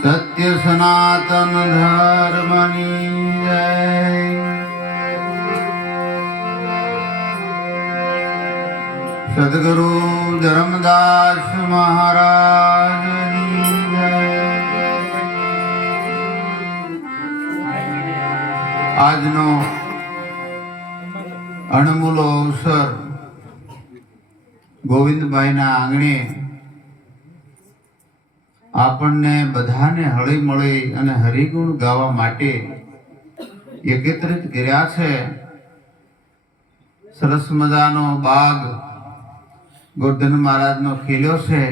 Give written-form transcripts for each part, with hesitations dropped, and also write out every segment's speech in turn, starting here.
સત્ય સનાતન ધર્મની જય. સદગુરુ ધર્મદાસ મહારાજની જય. આજનો અણમોલ અવસર ગોવિંદભાઈના આંગણે આપણને બધાને હળી મળી અને હરિગુણ ગાવા માટે એકત્રિત કર્યા છે. સરસ મજાનો બાગ ગોરધન મહારાજનો ખીલ્યો છે.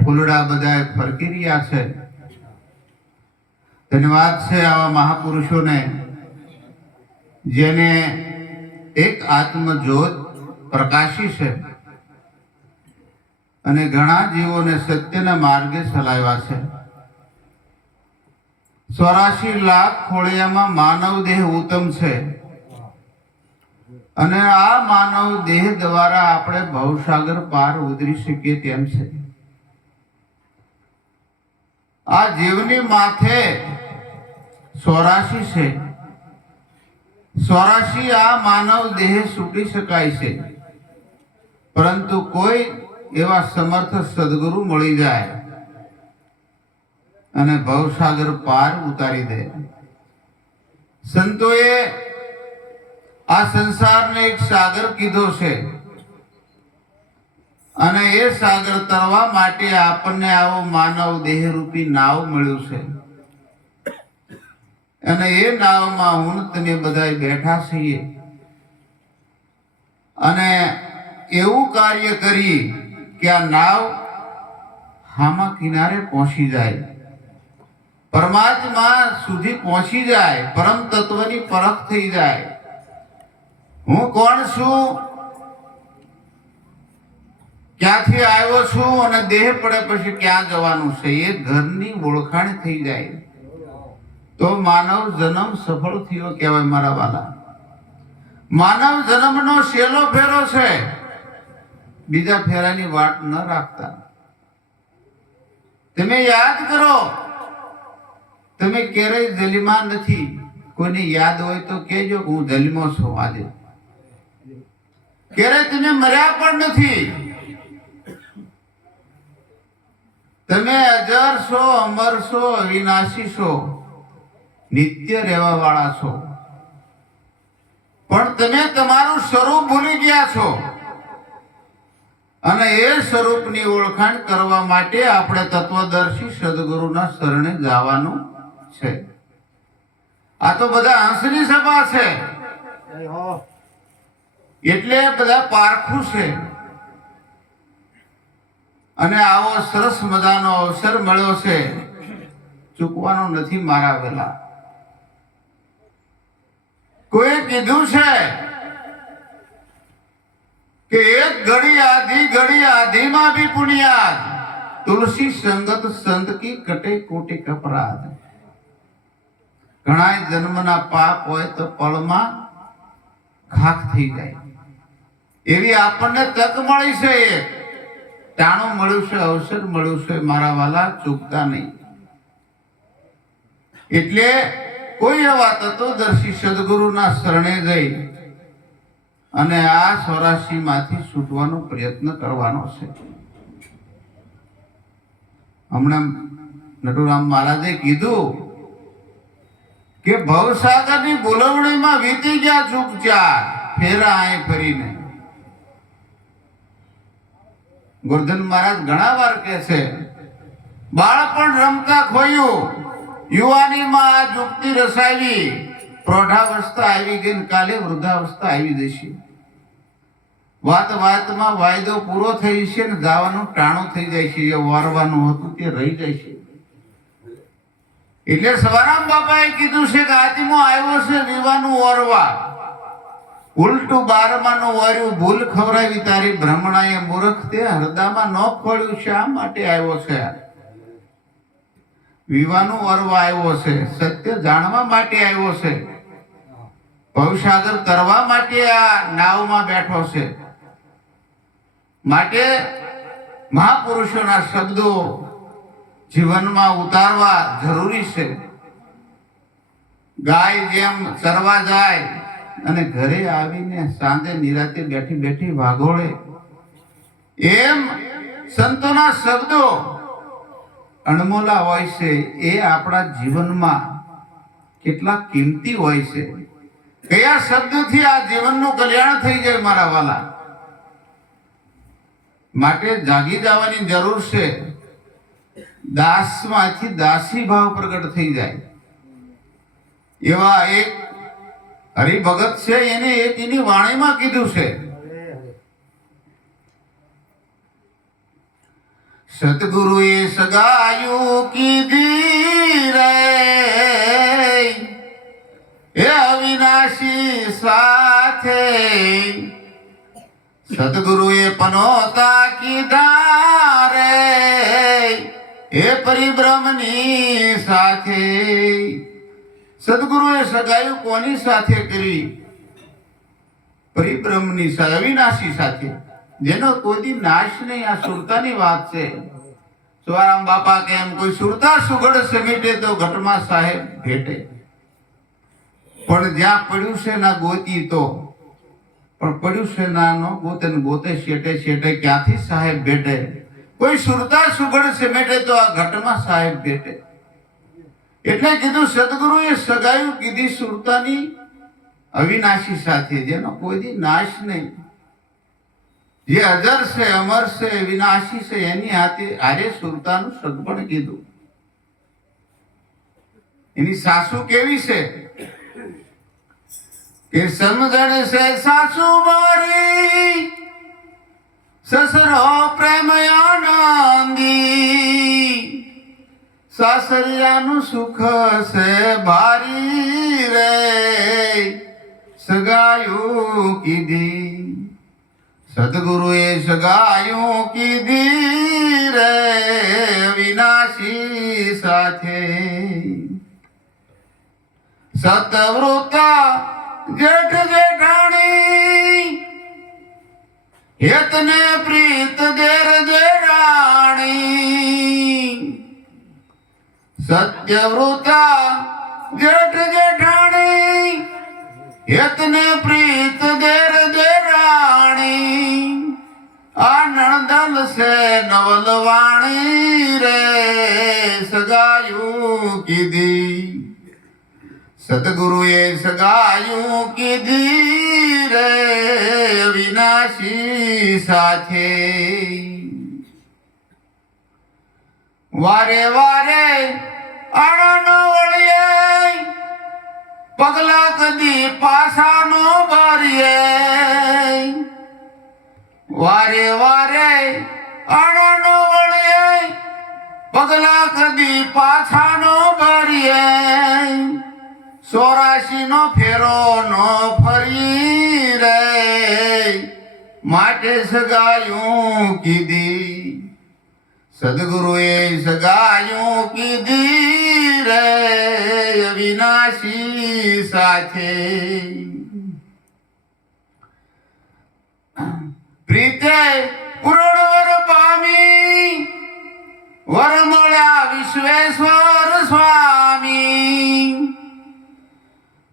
ફૂલડા બધા ફરકી રહ્યા છે. ધન્યવાદ છે આવા મહાપુરુષોને, જેને એક આત્મજ્યોત પ્રકાશી છે અને ઘણા જીવોને સત્યના માર્ગે ચલાવ્યા છે. 84 લાખ ખોળિયામાં માનવ દેહ ઉત્તમ છે અને આ માનવ દેહ દ્વારા આપણે ભવસાગર પાર ઉતરી શકીએ તેમ છે. આ જીવની માથે 84 છે. 84 આ માનવ દેહ છૂટી શકાય છે, પરંતુ કોઈ એવા સમર્થ સદગુરુ મળી જાય અને ભવસાગર પાર ઉતારી દે. સંતોએ આ સંસારને એક સાગર કીધો છે અને એ સાગર તરવા માટે આપણને આવો માનવ દેહ રૂપી નાવ મળ્યું છે અને એ નાવમાં હું તમે બધા બેઠા છીએ અને એવું કાર્ય કરી કે આ નાવ હામા કિનારે પહોંચી જાય, પરમાત્મા સુધી પહોંચી જાય, પરમ તત્વની પરખ થઈ જાય. હું કોણ છું, ક્યાંથી આવ્યો છું અને દેહ પડે પછી ક્યાં જવાનું છે, એ ઘરની ઓળખાણ થઈ જાય તો માનવ જન્મ સફળ થયો કહેવાય. મારા વાલા, માનવ જન્મનો છેલ્લો ફેરો છે. બીજા ફેરાની વાટ ન રાખતા. તમે યાદ કરો, તમે ક્યારેય જલિમાં નથી. કોઈને યાદ હોય તો કહેજો કે હું જલિમો છું. આજે ક્યારેય તમે મર્યા પણ નથી. તમે અજર છો, અમર છો, અવિનાશી છો, નિત્ય રહેવા વાળા છો, પણ તમે તમારું સ્વરૂપ ભૂલી ગયા છો અને એ સ્વરૂપની ઓળખાણ કરવા માટે આપણે તત્વદર્શી સદગુરુના શરણે જવાનું છે. આ તો બધા હંસની સભા છે એટલે બધા પારખું છે અને આવો સરસ મજાનો અવસર મળ્યો છે, ચૂકવાનો નથી મારા વેલા. કોઈ કીધું છે કે એક ઘડી આધી માં भी पुण्याद, तुलसी संगत संत की कटे कोटि अपराध. ઘણા જન્મના પાપ હોય તો પળમાં ખાખ થઈ જાય. એવી આપણને તક મળી છે, એક ટાણું મળ્યું છે, અવસર મળ્યું છે. મારા વાલા, ચૂકતા નહીં. એટલે કોઈ એવા તત્વદર્શી સદગુરુના શરણે જઈ અને આ 84 માંથી છૂટવાનો પ્રયત્ન કરવાનો છે. હમણાં નટુરામ મહારાજે કીધું કે ભવસાગરની બોલવણીમાં વીતી ગયા ચૂક 4 ફેરા અહીં ફરીને. ગોરધન મહારાજ ઘણા વાર કહે છે, બાળપણ રમતા ખોયું, યુવાનીમાં આ યુક્તિ રસાવી, પ્રૌઢાવસ્થા આવી ગઈ, કાલે વૃદ્ધાવસ્થા આવી જશે. વાતમાં વાયદો પૂરો થઈ છે ને જવાનું ટાણું થઈ જાય છે. જે વારવાનું હતું તે રહી જાય છે. એટલે સવારામ બાપાએ કીધું છે કે આત્મો આવ્યો છે વિવાનું ઓરવા, ઉલટું 12માનું વાર્યું, ભૂલ ખવરાવી તારી ભ્રમણાએ મૂર્ખ, તે હૃદયમાં ન ખોળ્યું. શા માટે આવ્યો છે? વિવાનું ઓરવા આવ્યો છે, સત્ય જાણવા માટે આવ્યો છે, ભવસાગર તરવા માટે આ નાવમાં બેઠો છે. માટે મહાપુરુષોના શબ્દો જીવનમાં ઉતારવા જરૂરી છે. ગાય જેમ ચરવા જાય અને ઘરે આવીને સાંજે નિરાતે બેઠી બેઠી વાગોળે, એમ સંતોના શબ્દો અણમોલા હોય છે. એ આપણા જીવનમાં કેટલા કિંમતી હોય છે. કયા શબ્દથી આ જીવનનું કલ્યાણ થઈ જાય મારા વાલા. માટે જાગી જવાની જરૂર છે. દાસમાંથી દાસી ભાવ પ્રગટ થઈ જાય એવા એક હરિભગત છે. એને એક એની વાણીમાં કીધું છે, સતગુરુએ સગાયું કીધી રે એ અવિનાશી સાથે, સતગુરુએ પનોતા કીધા રે એ પરિબ્રહ્મની સાથે. સદગુરુએ સગાયું કોની સાથે કરી? પરિબ્રહ્મની સાથે, અવિનાશી સાથે, જેનો કોઈ નાશ નહીં. આ સુરતાની વાત છે. સવારામ બાપા કે એમ કોઈ સુરતા સુગડ સમીટે તો ઘટમાં સાહેબ ભેટે. પણ જ્યાં પડ્યું છે ના ગોતી તો, પણ પડ્યું છે ના નો ગોતે ને ગોતે શેટે શેટે ક્યાંથી સાહેબ ભેટે. કોઈ સુરતા સુગડ સમેટે તો આ ઘટમાં સાહેબ ભેટે. એટલે કીધું સદગુરુએ સગાયું કીધી સુરતાની અવિનાશી સાથે, જેનો કોઈ નાશ નહીં, જે અજર છે, અમર છે, વિનાશી છે, એની હાથે આરે સુરતાનું સદપણ કીધું. એની સાસુ કેવી છે કે સમજણ છે સાસુ મારી, સસરો પ્રેમ આનંદી, સાસરિયાનું સુખ છે ભારી રે સગાયું કીધી. સદગુરુએ સગાયું કીધી રે વિનાશી સાથે. સતવૃતા જેઠ જેઠાણી હેતને પ્રીત દેર દેરાણી. સત્યવૃતા જેઠ જેઠાણી હેતને પ્રીત દેર દેરાણી. આ નણદલ છે નવલવાણી રે સગાયું કીધી. સતગુરુએ સગાયું કીધી રે વિનાશી સાથે. વારે વારે આણનો વળીએ, પગલા કદી પાસાનો ભરીએ. વારે વારે આણનો વળીએ, પગલા કદી પાછાનો ભરીએ. 84 નો ફેરો નો ફરી રે માટે સગાયું કીધી. સદગુરુએ સગાયું કીધી રે અવિનાશી સાથે. પ્રીતે પૂર્ણવર પામી, વર મળ્યા વિશ્વેશ્વર સ્વામી.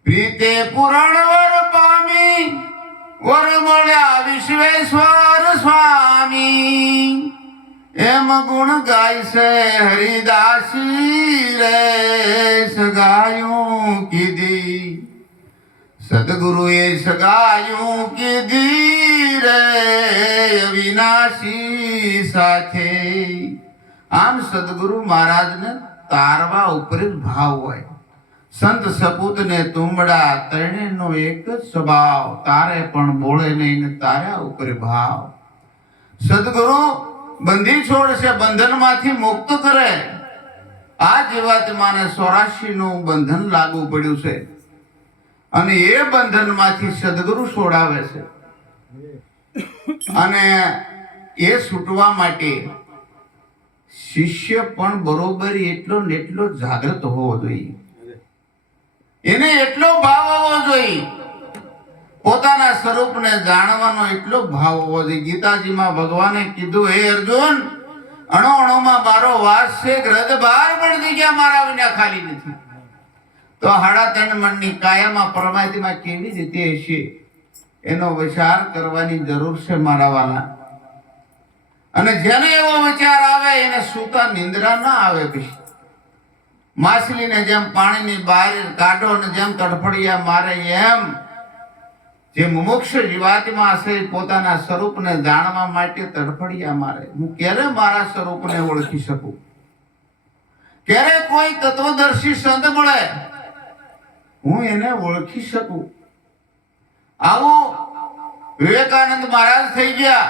પ્રીતે પૂર્ણવર પામી, વર મળ્યા વિશ્વેશ્વર સ્વામી. એમ ગુણ ગાય છે હરિદાસી રે સગાયું કીધી. સદગુરુએ સગાયું કીધી રે અવિનાશી સાથે. આમ સદગુરુ મહારાજને તારવા ઉપર જ ભાવ હોય. સંત સપૂત ને તુંબડા ત્રણેયનો એક જ સ્વભાવ, તારે પણ બોલે નહીં ને તાર્યા ઉપર ભાવ. સદગુરુ બંધી છોડશે, બંધનમાંથી મુક્ત કરે. આ જીવાત્માને 84 નું બંધન લાગુ પડ્યું છે અને એ બંધનમાંથી સદગુરુ છોડાવે છે. અને એ છૂટવા માટે શિષ્ય પણ બરોબર એટલો ને એટલો જાગૃત હોવો જોઈએ. એને એટલો ભાવ હોવો જોઈએ, પોતાના સ્વરૂપને જાણવાનો એટલો ભાવ હોવો જોઈએ. ગીતાજીમાં ભગવાને કીધું, હે અર્જુન, અણો અણોમાં મારો વાસ છે, ગ્રદ બાર પણ જગ્યા મારા વિના ખાલી નથી. તો 3.5 મણની કાયામાં પરમાત્મા કેવી રીતે હશે એનો વિચાર કરવાની જરૂર છે મારા વાલા. અને જેને એવો વિચાર આવે એને સૂતા નિંદ્રા ના આવે. પછી માછલીને જેમ પાણીની બહાર કાઢો અને જેમ તડફડિયા મારે, એમ જે મુમુક્ષ જીવાત્મા છે પોતાના સ્વરૂપને જાણવા માટે તડફડિયા મારે. હું ક્યારે મારા સ્વરૂપને ઓળખી શકું? ક્યારે કોઈ તત્વદર્શી સંત મળે હું એને ઓળખી શકું? આવું વિવેકાનંદ મહારાજ થઈ ગયા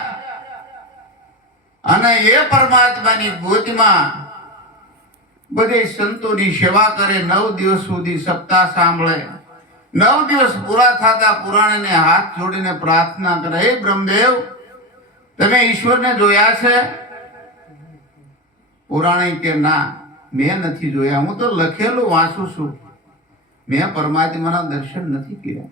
અને એ પરમાત્માની ગોદમાં બધે સંતોની સેવા કરે. 9 દિવસ સુધી સપ્તાહ સાંભળે. 9 દિવસ પૂરા થતા પુરાણને હાથ જોડીને પ્રાર્થના કરે, હે બ્રહ્મદેવ, તમે ઈશ્વરને જોયા છે? પુરાણી કે ના, મેં નથી જોયા. હું તો લખેલું વાંચું છું, મેં પરમાત્માના દર્શન નથી કર્યા.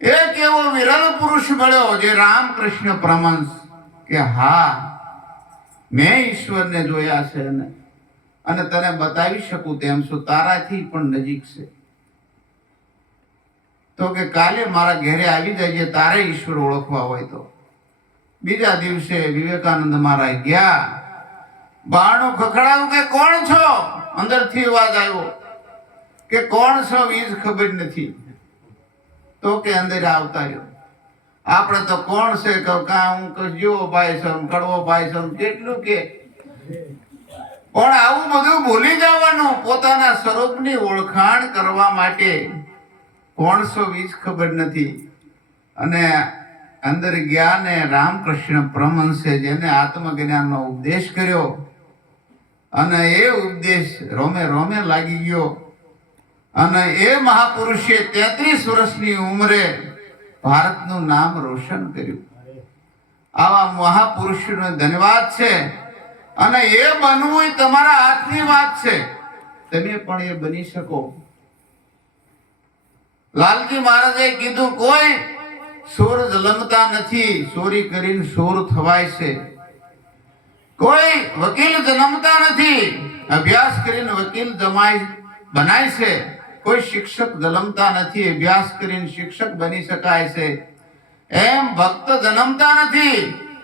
એક એવો વિરલ પુરુષ મળ્યો જે રામકૃષ્ણ પરમહંસ કે હા, મેં ઈશ્વરને જોયા છે અને તને બતાવી શકું તેમ છું, તારાથી પણ નજીક છે. તો કે કાલે મારા ઘરે આવી જાય, તારે ઈશ્વર ઓળખવા હોય તો. બીજા દિવસે વિવેકાનંદ મહારાજ ગયા, બારણું ખખડાવ્યું કે કોણ છો? અંદરથી અવાજ આવ્યો કે કોણ છો? એ જ ખબર નથી. તો કે અંદર આવતા રહ્યો. આપણે તો કોણ છે કા હું કજ્યો ભાઈ છું, કડવો ભાઈ છું, કેટલું કે. પણ આવું બધું ભૂલી જવાનું. પોતાના સ્વરૂપની ઓળખાણ કરવા માટે કોણ છો એ જ ખબર નથી. અને અંદર ગયા ને રામકૃષ્ણ પરમહંસે જેને આત્મજ્ઞાનનો ઉપદેશ કર્યો અને એ ઉપદેશ રોમે રોમે લાગી ગયો. અને એ મહાપુરુષે 33 વર્ષની ઉંમરે ભારતનું નામ રોશન કર્યું. આવા મહાપુરુષનો ધન્યવાદ છે. અને એ બનવું એ તમારા હાથની વાત છે. તમે પણ એ બની શકો. લાલજી મહારાજે કીધું, કોઈ સોર જલમતા નથી, ચોરી કરીને સોર થવાય છે. કોઈ વકીલ જન્મતા નથી, અભ્યાસ કરીને વકીલ બનાય છે. કોઈ શિક્ષક જન્મતા નથી, અભ્યાસ કરીને શિક્ષક બની શકાય છે. એમ ભક્ત જન્મતા નથી,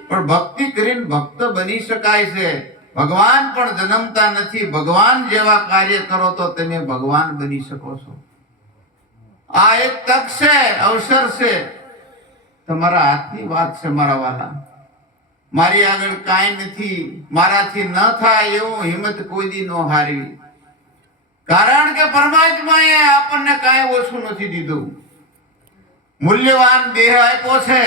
પણ ભક્તિ કરીને ભક્ત બની શકાય છે. ભગવાન પણ જન્મતા નથી, ભગવાન જેવા કાર્ય કરો તો તમે ભગવાન બની શકો છો. આ એક તક છે, અવસર છે, તમારા હાથની વાત છે મારા વાલા. મારી આગળ કાંઈ નથી, મારાથી ન થાય એવું હિંમત કોઈ દી ન હારવી. કારણ કે પરમાત્માએ આપણને કાંઈ ઓછું નથી દીધું. મૂલ્યવાન દેહ આપ્યો છે.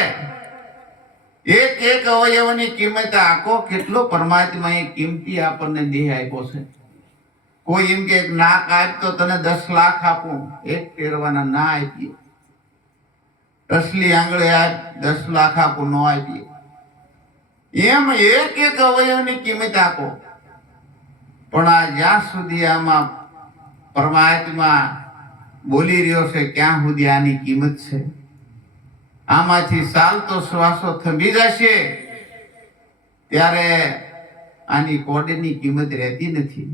એક એક અવયવની કિંમત આખો કેટલો પરમાત્માએ કિંમતી આપણને દેહ આપ્યો છે. કોઈ એમ કે એક નાક આપ તો તને 10 લાખ આપું, એક પહેરવાના ના આપીએ. ટસલી આંગળે આપ 10 લાખ આપું, ન આપીએ. એમ એક એક અવયવની કિંમત આપો. પણ આ જ્યાં સુધી આમાં પરમાત્મા બોલી રહ્યો છે ક્યાં સુધી આની કિંમત છે. આમાંથી ચાલતો શ્વાસો થંભી જશે ત્યારે આની કોડીની કિંમત રહેતી નથી.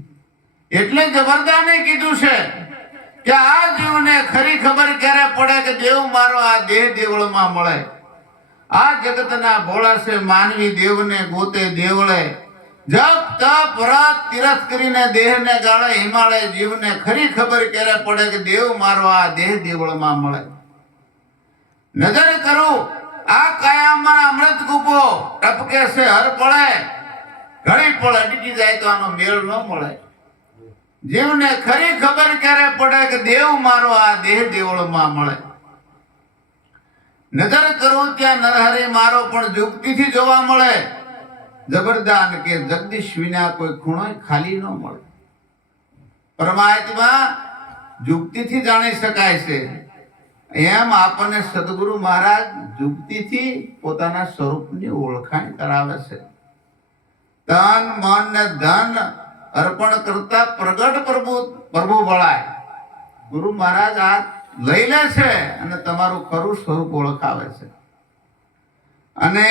એટલે જબરદાને કીધું છે કે આ જીવને ખરી ખબર ક્યારે પડે કે દેવ મારો આ દેહ દેવળમાં મળે. આ જગતના ભોળા છે માનવી દેવને ગોતે દેવળે. જપ તપ વ્રત તીરથ કરીને દેહને ગાળે હિમાલય. જીવને ખરી ખબર ક્યારે પડે કે દેવ મારો આ દેહ દેવળમાં મળે. નજર કરું આ કાયામાં અમૃત કૂપો ટપકે છે હર પડે. ઘણી પળ અટકી જાય તો આનો મેળ ન મળે. જીવને ખરી ખબર ક્યારે પડે કે દેવ મારો આ દેહ દેવળમાં મળે. નજર કરું ત્યાં નરહરી મારો પણ જુગતીથી જોવા મળે. જબરદાન કે જગદીશ વિના કોઈ ખૂણો ખાલી ન મળે. પરમાત્મા જુગતીથી જાણી શકાય છે. એમ આપણને સદગુરુ મહારાજ જુગતીથી પોતાના સ્વરૂપની ઓળખાણ કરાવે છે. તન મન ને ધન અર્પણ કરતા પ્રગટ પ્રભુ વળાય. ગુરુ મહારાજ આ લઈ લે છે અને તમારું ખરું સ્વરૂપ ઓળખાવે છે. અને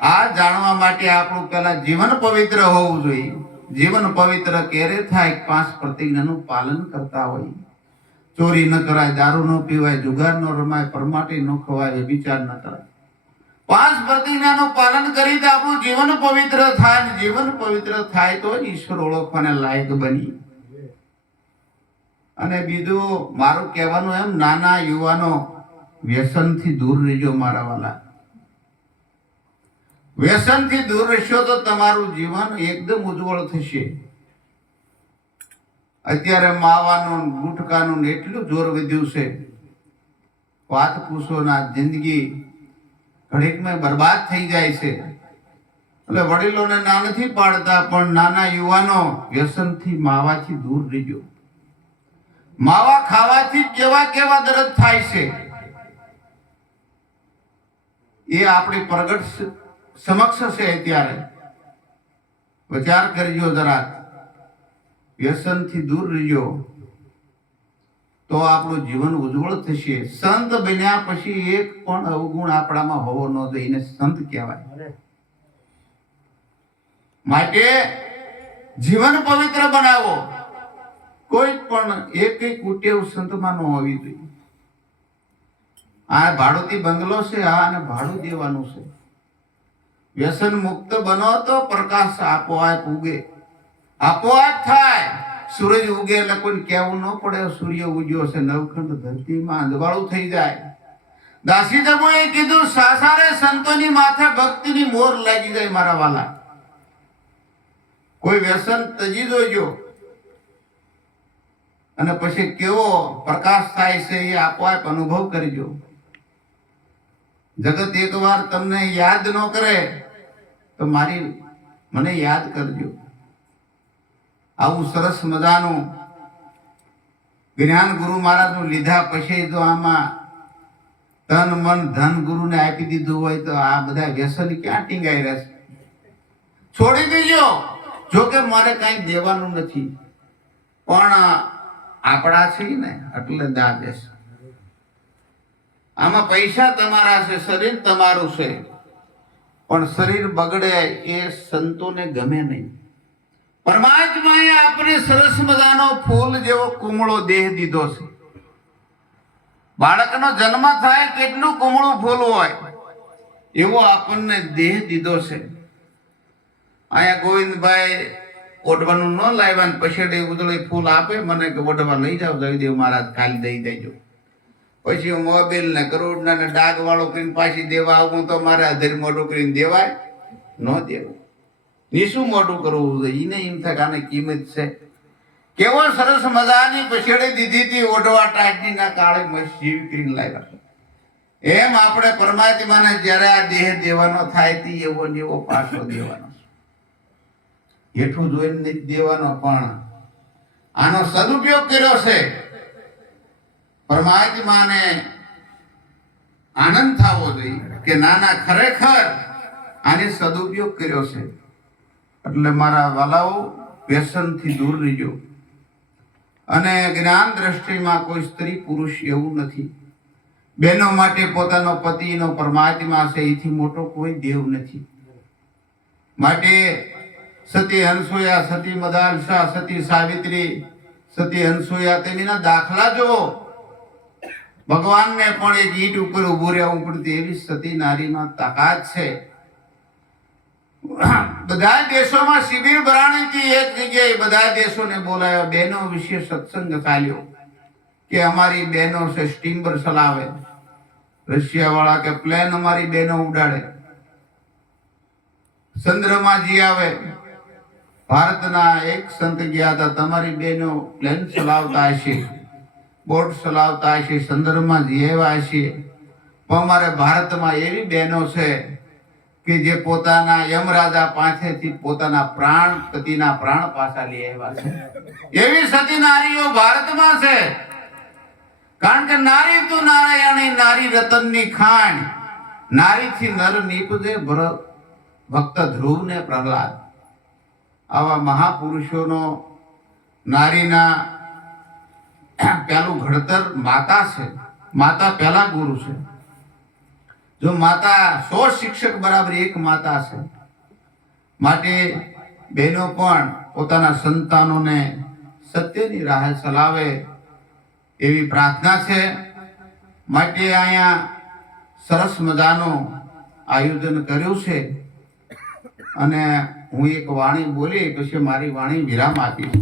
આ જાણવા માટે આપણું પહેલા જીવન પવિત્ર હોવું જોઈએ. જીવન પવિત્ર ક્યારે થાય? 5 પ્રતિજ્ઞાનું પાલન કરતા હોય. ચોરી ન કરાય, દારૂ ન પીવાય, જુગાર ન રમાય, પરમાટી ન ખવાય, વિચાર ન કરાય. 5 પ્રતિજ્ઞાનું પાલન કરી તો આપણું જીવન પવિત્ર થાય. જીવન પવિત્ર થાય તો ઈશ્વર ઓળખવાને લાયક બની. અને બીજું મારું કહેવાનું એમ, નાના યુવાનો વ્યસનથી દૂર રહેજો મારા વાલા. વ્યસનથી દૂર રહેશો તો તમારું જીવન એકદમ ઉજ્જવળ થશે. અત્યારે માવાનું ગુટકાનું એટલું જોર વધ્યું છે, વાત પૂછો ના. જિંદગી ઘડીકમાં બરબાદ થઈ જાય છે. એટલે વડીલોને ના નથી પાડતા, પણ નાના યુવાનો વ્યસનથી માવાથી દૂર રહેજો. માવા ખાવાથી કેવા કેવા દર્દ થાય છે એ આપણી પ્રગટ સમક્ષ છે. અત્યારે વિચાર કરજો જરાક. વ્યસનથી દૂર રહેજો તો આપણું જીવન ઉજ્જવળ થશે. સંત બન્યા પછી એક પણ અવગુણ આપણામાં હોવો ન જોઈએ, એને સંત કહેવાય. માટે જીવન પવિત્ર બનાવો. કોઈ પણ એક કુટેવ સંતમાં ન હોવી જોઈએ. આ ભાડુતી બંગલો છે, આને ભાડું દેવાનું છે. વ્યસન મુક્ત બનો તો પ્રકાશ આપોઆપ ઉગે, આપોઆપ થાય. સૂરજ ઉગે એટલે કોઈ કહેવું ન પડે સૂર્ય ઉગ્યો છે. નવખંડ ધરતીમાં અંધવાળું થઈ જાય. દાસી જબોએ કીધું, સાસારે સંતોની માથે ભક્તિની મોર લાગી જાય મારા વાલા. કોઈ વ્યસન તજી જોજો અને પછી કેવો પ્રકાશ થાય છે એ આપોઆપ અનુભવ કરજો. જગત એકવાર તમને યાદ ન કરે તો મને યાદ કરજો. આવું સરસ મજાનું જ્ઞાન ગુરુ મહારાજનું લીધા પછી જો આમાં તન મન ધન ગુરુને આપી દીધું હોય તો આ બધા વ્યસન ક્યાં ટીંગાઈ રહેશે? છોડી દેજો. જો કે મારે કઈ દેવાનું નથી, પણ આપણા છે ને એટલે દા દેશ. આમાં પૈસા તમારા છે, શરીર તમારું છે, પણ શરીર બગડે એ સંતોને ગમે નહીં. પરમાત્માએ આપણે સરસ મજાનો ફૂલ જેવો કુમળો દેહ દીધો છે. બાળકનો જન્મ થાય કેટલું કુમળું ફૂલ હોય એવો આપણને દેહ દીધો છે. અહીંયા ગોવિંદભાઈ ઓઢવાનું ન લાવ્યા, પછી ઉદળી ફૂલ આપે મને કે ઓઢવા લઈ જાવ જયદેવ મહારાજ, ખાલી દઈ દેજો. પછી હું મોબાઈલ ને કરોડના ને ડાઘ વાળો કરીને પાછી દેવા આવું તો મારે અધર મોટું કરીને દેવાય ન દેવું. નીશું મોટું કરવું જોઈએ. એને એમ થાય કે આને કિંમત છે. કેવો સરસ મજાની પછેડી દીધી હતી ઓઢવા ટાટની ના કાળે મસ્ત જીવ કરીને લાવ્યા. એમ આપણે પરમાત્માને જયારે આ દેહ દેવાનો થાય તે એવો ને એવો પાછો દેવાનો. હેઠું જોઈને નથી દેવાનો, પણ આનો સદુપયોગ કર્યો છે. પરમાત્માને આનંદ થવો જોઈએ કે નાના ખરેખર આને સદુપયોગ કર્યો છે. એટલે મારા વાલાઓ વ્યસનથી દૂર રહેજો. અને જ્ઞાન દ્રષ્ટિમાં કોઈ સ્ત્રી પુરુષ એવું નથી. બહેનો માટે પોતાનો પતિનો પરમાત્મા છે, એથી મોટો કોઈ દેવ નથી. માટે સતી અનસુયા, સતી મદાલસા, સતી સાવિત્રી, સતી અનસુયા તેમના દાખલા જો ભગવાનને પણ એક ઈંટ ઉપર ઉભું રહેવું પડતું એવી સતી નારીમાં તાકાત છે. બધા દેશોમાં શિબિર ભરાણીથી એક જગ્યાએ બધા દેશોને બોલાવ્યા. બહેનો વિશે સત્સંગ ચાલ્યો કે અમારી બહેનો છે સ્ટીમર ચલાવે, રશિયા વાળા કે પ્લેન અમારી બહેનો ઉડાડે, ચંદ્રમાં જી આવે. ભારતના એક સંત ગયા હતા, તમારી બહેનો પ્લેન ચલાવતા હશે, બોટ ચલાવતા હશે, ચંદ્રમાં જી આવ્યા હશે, પણ અમારે ભારતમાં એવી બહેનો છે કે જે પોતાના યમરાજા પાસેથી પોતાના પ્રાણ, પતિના પ્રાણ પાછા લઈ આવ્યા છે. એવી સતી નારીઓ ભારતમાં છે. કારણ કે નારી તું નારાયણી, નારી રતનની ખાણ, નારીથી નર નીપજે ભક્ત ધ્રુવ ને પ્રહલાદ. આવા મહાપુરુષોનો નારીના પહેલું ઘડતર માતા છે. માતા પહેલા ગુરુ છે. જો માતા 100 શિક્ષક બરાબર એક માતા છે. માટે બહેનો પણ પોતાના સંતાનોને સત્યની રાહે ચલાવે એવી પ્રાર્થના છે. માટે અહીંયા સરસ મજાનું આયોજન કર્યું છે અને હું એક વાણી બોલી પછી મારી વાણી વિરામ આપીશ.